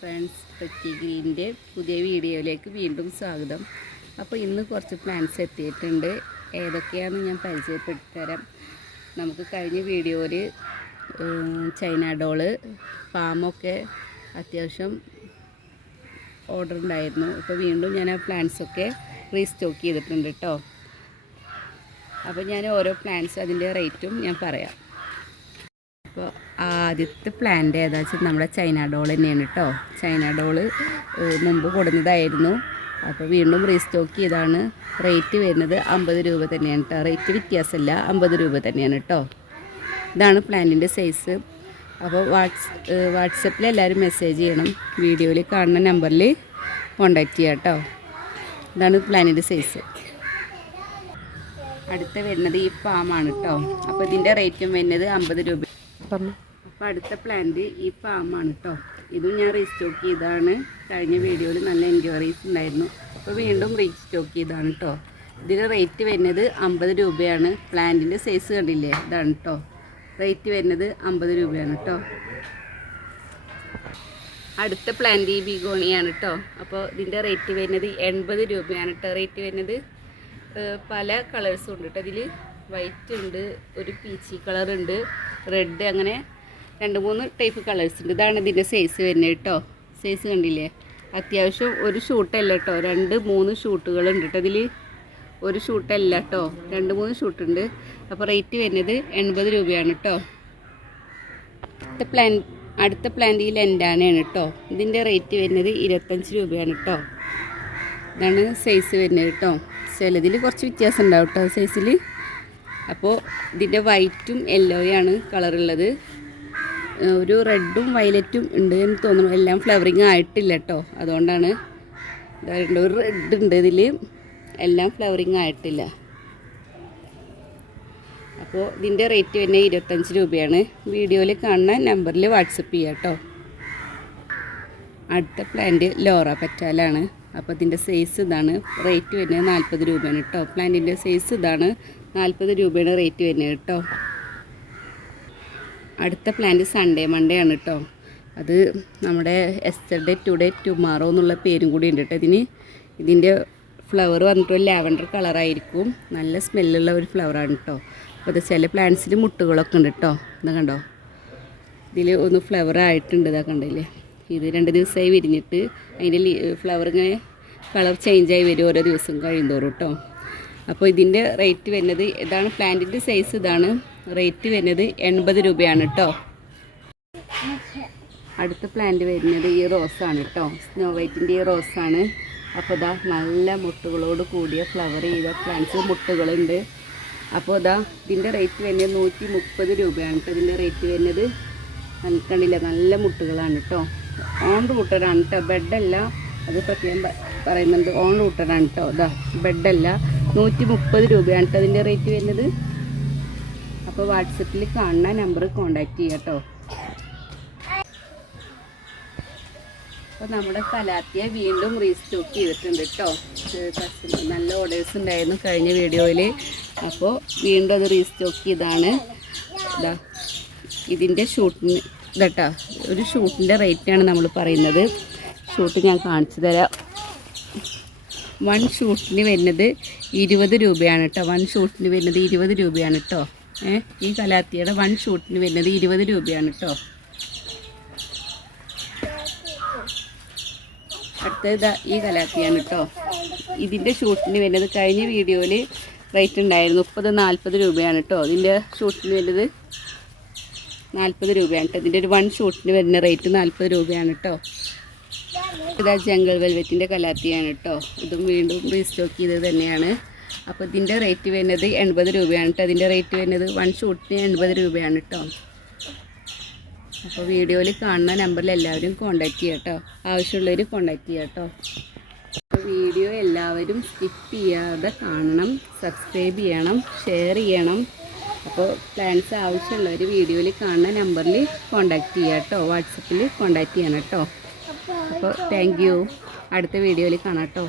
Friends petty ഗ്രീന്റെ പുതിയ വീഡിയോയിലേക്ക് വീണ്ടും സ്വാഗതം. അപ്പോൾ ഇന്ന് കുറച്ച് പ്ലാൻസ് എത്തിയിട്ടുണ്ട്. ഏതൊക്കെയാണെന്ന് ഞാൻ പരിചയപ്പെടുത്തി തരാം നമുക്ക് കഴിഞ്ഞ വീഡിയോയിൽ ചൈന ഡോൾ പാമൊക്കെ അത്യാവശ്യം ഓർഡർ ഉണ്ടായിരുന്നു. അപ്പോൾ വീണ്ടും ഞാൻ ആ പ്ലാൻസൊക്കെ റീസ്റ്റോക്ക് ചെയ്തിട്ടുണ്ട് കേട്ടോ അപ്പോൾ ഞാൻ ഓരോ പ്ലാൻസ് അതിന്റെ റേറ്റും ഞാൻ പറയാം. അപ്പോൾ ആദ്യത്തെ പ്ലാന്റ് ഏതാ വെച്ചാൽ നമ്മുടെ ചൈന ഡോൾ തന്നെയാണ് കേട്ടോ ചൈന ഡോൾ മുമ്പ് കൊടുന്നതായിരുന്നു. അപ്പോൾ വീണ്ടും റീസ്റ്റോക്ക് ചെയ്താണ്. റേറ്റ് വരുന്നത് അമ്പത് രൂപ തന്നെയാണ് കേട്ടോ റേറ്റ് വ്യത്യാസമില്ല അമ്പത് രൂപ തന്നെയാണ് കേട്ടോ ഇതാണ് പ്ലാന്റിന്റെ സൈസ് അപ്പോൾ വാട്സ് വാട്സപ്പിൽ എല്ലാവരും മെസ്സേജ് ചെയ്യണം. വീഡിയോയിൽ കാണുന്ന നമ്പറിൽ കോണ്ടാക്ട് ചെയ്യാം കേട്ടോ ഇതാണ് പ്ലാനിന്റെ സൈസ് അടുത്ത വരുന്നത് ഈ പാമാണ് കേട്ടോ അപ്പോൾ ഇതിന്റെ റേറ്റും വരുന്നത് അമ്പത് രൂപ പറഞ്ഞു. അപ്പോൾ അടുത്ത പ്ലാന്റ് ഈ പാമാണ് കേട്ടോ ഇതും ഞാൻ റീസ്റ്റോക്ക് ചെയ്താണ് കഴിഞ്ഞ വീഡിയോയിൽ നല്ല എൻക്വയറീസ് ഉണ്ടായിരുന്നു. അപ്പോൾ വീണ്ടും റീസ്റ്റോക്ക് ചെയ്താണ് കേട്ടോ ഇതിന്റെ റേറ്റ് വരുന്നത് അമ്പത് രൂപയാണ്. പ്ലാന്റിന്റെ സൈസ് കണ്ടില്ലേ? ഇതാണ് കേട്ടോ റേറ്റ് വരുന്നത് അമ്പത് രൂപയാണ് കേട്ടോ അടുത്ത പ്ലാന്റ് ഈ ബിഗോണിയാണ് കേട്ടോ അപ്പോൾ ഇതിന്റെ റേറ്റ് വരുന്നത് എൺപത് രൂപയാണ് കേട്ടോ റേറ്റ് വരുന്നത് പല കളേഴ്സും ഉണ്ട് കേട്ടോ ഇതിൽ വൈറ്റ് ഉണ്ട് ഒരു പീച്ചി കളറുണ്ട് റെഡ് അങ്ങനെ രണ്ട് മൂന്ന് ടൈപ്പ് കളേഴ്സ് ഉണ്ട്. ഇതാണ് ഇതിന്റെ സൈസ് വരുന്നത് കേട്ടോ. സൈസ് കണ്ടില്ലേ? അത്യാവശ്യം ഒരു ഷൂട്ടല്ല കേട്ടോ. രണ്ട് മൂന്ന് ഷൂട്ടുകൾ ഉണ്ട് കേട്ടോ. ഇതിൽ ഒരു ഷൂട്ടല്ല കേട്ടോ. രണ്ട് മൂന്ന് ഷൂട്ടുണ്ട് അപ്പോൾ റേറ്റ് വരുന്നത് എൺപത് രൂപയാണ് കേട്ടോ. അടുത്ത പ്ലാൻ അടുത്ത പ്ലാന്റ് ഈ ലെൻഡാനയാണ് കേട്ടോ. ഇതിന്റെ റേറ്റ് വരുന്നത് ഇരുപത്തഞ്ച് രൂപയാണ് കേട്ടോ. ഇതാണ് സൈസ് വരുന്നത് കേട്ടോ. ചിലതിൽ കുറച്ച് വ്യത്യാസം ഉണ്ടാവും കേട്ടോ. സൈസിൽ അപ്പോൾ ഇതിന്റെ വൈറ്റും യെല്ലോയാണ് കളറുള്ളത് ഒരു റെഡും വയലറ്റും ഉണ്ട് എന്ന് തോന്നുന്നു. എല്ലാം ഫ്ലവറിങ് ആയിട്ടില്ല കേട്ടോ അതുകൊണ്ടാണ് ഇതായിട്ടുണ്ട് ഒരു റെഡ് ഉണ്ട് ഇതിൽ എല്ലാം ഫ്ലവറിങ് ആയിട്ടില്ല. അപ്പോൾ ഇതിന്റെ റേറ്റ് തന്നെ ഇരുപത്തഞ്ച് രൂപയാണ്. വീഡിയോയിൽ കാണുന്ന നമ്പറിൽ വാട്സപ്പ് ചെയ്യാം കേട്ടോ അടുത്ത പ്ലാന്റ് ലോറ പറ്റാലാണ്. അപ്പോൾ ഇതിന്റെ സൈസ് ഇതാണ്. റേറ്റ് വരുന്നത് നാൽപ്പത് രൂപയാണ് കേട്ടോ പ്ലാന്റിന്റെ സൈസ് ഇതാണ് നാൽപ്പത് രൂപയാണ് റേറ്റ് വരുന്നത് കേട്ടോ അടുത്ത പ്ലാന്റ് സൺഡേ മൺഡേ ആണ് കേട്ടോ അത് നമ്മുടെ എസ്റ്റർഡേ ടുഡേ ടുമാറോ എന്നുള്ള പേരും കൂടി ഉണ്ട് കേട്ടോ ഇതിന് ഇതിന്റെ ഫ്ലവർ വന്നിട്ട് ലാവൻഡർ കളറായിരിക്കും നല്ല സ്മെല്ലുള്ള ഒരു ഫ്ലവറാണ് കേട്ടോ അപ്പോൾ അത് ചില പ്ലാന്റ്സിൽ മുട്ടുകളൊക്കെ ഉണ്ട് കേട്ടോ എന്താ കണ്ടോ? ഇതിൽ ഒന്ന് ഫ്ലവർ ആയിട്ടുണ്ട് ഇതാ കണ്ടില്ലേ ഇത് രണ്ട് ദിവസമായി വിരിഞ്ഞിട്ട് അതിന്റെ ഫ്ലവർ ഇങ്ങനെ കളർ ചേഞ്ചായി വരും ഓരോ ദിവസം കഴിയുന്തോറും കേട്ടോ അപ്പോൾ ഇതിന്റെ റേറ്റ് വരുന്നത് ഇതാണ് പ്ലാന്റിന്റെ സൈസ് ഇതാണ്. റേറ്റ് വരുന്നത് എൺപത് രൂപയാണ് കേട്ടോ അടുത്ത പ്ലാന്റ് വരുന്നത് ഈ റോസാണ് കേട്ടോ സ്നോ വൈറ്റിന്റെ ഈ റോസാണ് അപ്പോൾ ഇതാ നല്ല മുട്ടുകളോട് കൂടിയ ഫ്ലവർ ചെയ്ത പ്ലാന്റ്സ് മുട്ടുകളുണ്ട്. അപ്പോൾ ഇതാ ഇതിന്റെ റേറ്റ് വരുന്നത് നൂറ്റി മുപ്പത് രൂപയാണ് കേട്ടോ ഇതിന്റെ റേറ്റ് വരുന്നത്. കണ്ടില്ല? നല്ല മുട്ടുകളാണ് കേട്ടോ ഓൺ റൂട്ടഡാണ് കേട്ടോ ബെഡല്ല അത് പ്രത്യേകം പറയുന്നുണ്ട് ഓൺ റൂട്ടഡാണ് കേട്ടോ ഇതാ ബെഡല്ല. നൂറ്റി മുപ്പത് രൂപയാണ് കേട്ടോ അതിന്റെ റേറ്റ് വരുന്നത്. അപ്പോൾ വാട്സപ്പിൽ കാണുന്ന നമ്പർ കോണ്ടാക്ട് ചെയ്യാം കേട്ടോ അപ്പോൾ നമ്മുടെ കലാത്തിയെ വീണ്ടും റീസ്റ്റോക്ക് ചെയ്തിട്ടുണ്ട് കേട്ടോ കസ്റ്റമർ നല്ല ഓർഡേഴ്സ് ഉണ്ടായിരുന്നു കഴിഞ്ഞ വീഡിയോയിൽ അപ്പോൾ വീണ്ടും അത് റീസ്റ്റോക്ക് ചെയ്താണ്. ഇതാ ഇതിന്റെ ഷൂട്ടിന് ഇതട്ടോ ഒരു ഷൂട്ടിന്റെ റേറ്റാണ് നമ്മൾ പറയുന്നത്. ഷൂട്ട് ഞാൻ കാണിച്ചു തരാം. വൺ ഷൂട്ടിന് വരുന്നത് ഇരുപത് രൂപയാണ് കേട്ടോ. വൺ ഷൂട്ടിന് വരുന്നത് ഇരുപത് രൂപയാണ് കേട്ടോ. ഏഹ് ഈ കലാത്തിയുടെ വൺ ഷൂട്ടിന് വരുന്നത് ഇരുപത് രൂപയാണ് കേട്ടോ. അടുത്തത് ഈ കലാത്തിയാണ് കേട്ടോ. ഇതിന്റെ ഷൂട്ടിന് വരുന്നത് കഴിഞ്ഞ വീഡിയോയിൽ റേറ്റ് ഉണ്ടായിരുന്നു മുപ്പത് നാൽപ്പത് രൂപയാണ് കേട്ടോ. ഇതിന്റെ ഷൂട്ടിന് വരുന്നത് നാൽപ്പത് രൂപയാണ് കേട്ടോ. ഇതിന്റെ ഒരു വൺ ഷൂട്ടിന് വരുന്ന റേറ്റ് നാൽപ്പത് രൂപയാണ് കേട്ടോ. ഇതാ ജംഗിൾ വെൽവെറ്റിന്റെ കലാത്തിയാണ് കേട്ടോ. ഇതും വീണ്ടും റീസ്റ്റോക്ക് ചെയ്തത് തന്നെയാണ്. അപ്പോൾ ഇതിന്റെ റേറ്റ് വരുന്നത് എൺപത് രൂപയാണ് കേട്ടോ. അതിന്റെ റേറ്റ് വരുന്നത് വൺ ഷൂട്ടിന് എൺപത് രൂപയാണ് കേട്ടോ. അപ്പോൾ വീഡിയോയിൽ കാണുന്ന നമ്പറിൽ എല്ലാവരും കോൺടാക്റ്റ് ചെയ്യാം കേട്ടോ. ആവശ്യമുള്ളവർ കോൺടാക്റ്റ് ചെയ്യാം കേട്ടോ. അപ്പോൾ വീഡിയോ എല്ലാവരും സ്കിപ്പ് ചെയ്യാതെ കാണണം സബ്സ്ക്രൈബ് ചെയ്യണം ഷെയർ ചെയ്യണം. അപ്പോൾ പ്ലാൻസ് ആവശ്യമുള്ളവർ വീഡിയോയിൽ കാണുന്ന നമ്പറിൽ കോണ്ടാക്ട് ചെയ്യുക കേട്ടോ വാട്സപ്പിൽ കോണ്ടാക്ട് ചെയ്യണം കേട്ടോ അപ്പോൾ താങ്ക് യു അടുത്ത വീഡിയോയിൽ കാണാം കേട്ടോ